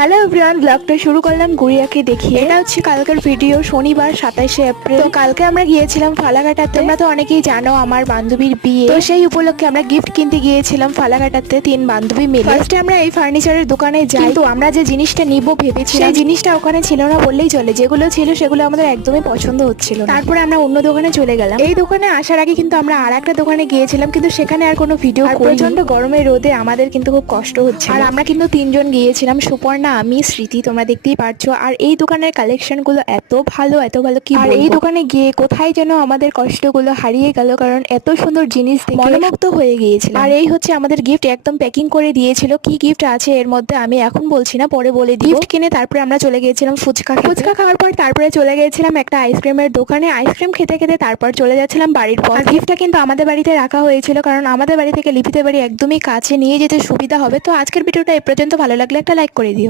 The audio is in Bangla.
হ্যালো এভরিওয়ান, ব্লগটা শুরু করলাম গুড়িয়াকে দেখিয়ে। এটা হচ্ছে কালকের ভিডিও, শনিবার 27শে এপ্রিল। তো কালকে আমরা গিয়েছিলাম ফালাকাটাতে। তোমরা তো অনেকেই জানো আমার বান্ধবীর বিয়ে, তো সেই উপলক্ষে আমরা গিফট কিনতে গিয়েছিলাম ফালাকাটাতে 3 বান্ধবী মিলে। ফার্স্টে আমরা এই ফার্নিচারের দোকানে যাই, কিন্তু আমরা যে জিনিসটা নিব ভেবেছিলাম সেই জিনিসটা ওখানে ছিল না বললেই চলে। যেগুলো ছিল সেগুলো আমাদের একদমই পছন্দ হচ্ছিল না। তারপরে আমরা অন্য দোকানে চলে গেলাম। এই দোকানে আসার আগে কিন্তু আমরা আর একটা দোকানে গিয়েছিলাম, কিন্তু সেখানে আর কোনো ভিডিও করিনি। প্রচন্ড গরমের রোদে আমাদের কিন্তু খুব কষ্ট হচ্ছে। আর আমরা কিন্তু 3 জন গিয়েছিলাম, সুপর্ণা, আমি, স্মৃতি। তোমরা দেখতেই পারছো। আর এই দোকানের কালেকশন গুলো এত ভালো কি বলবো। আর এই দোকানে গিয়ে কোথায় যেন আমাদের কষ্টগুলো হারিয়ে গেল, কারণ এত সুন্দর জিনিস দেখে মনোমুগ্ধ হয়ে গিয়েছিল। আর এই হচ্ছে আমাদের গিফট, একদম প্যাকিং করে দিয়েছিল। কি গিফট আছে এর মধ্যে আমি এখন বলছি না, পরে বলে দিই। গিফট কিনে তারপরে আমরা চলে গিয়েছিলাম ফুচকা খাওয়ার পর তারপরে চলে গিয়েছিলাম একটা আইসক্রিমের দোকানে। আইসক্রিম খেতে খেতে তারপর চলে যাচ্ছিলাম বাড়ির পর। গিফটটা কিন্তু আমাদের বাড়িতে রাখা হয়েছিল, কারণ আমাদের বাড়ি থেকে লিপিতে বাড়ি একদমই কাছে, নিয়ে যেতে সুবিধা হবে। তো আজকের ভিডিওটা এই পর্যন্ত। ভালো লাগলে একটা লাইক করে দিও।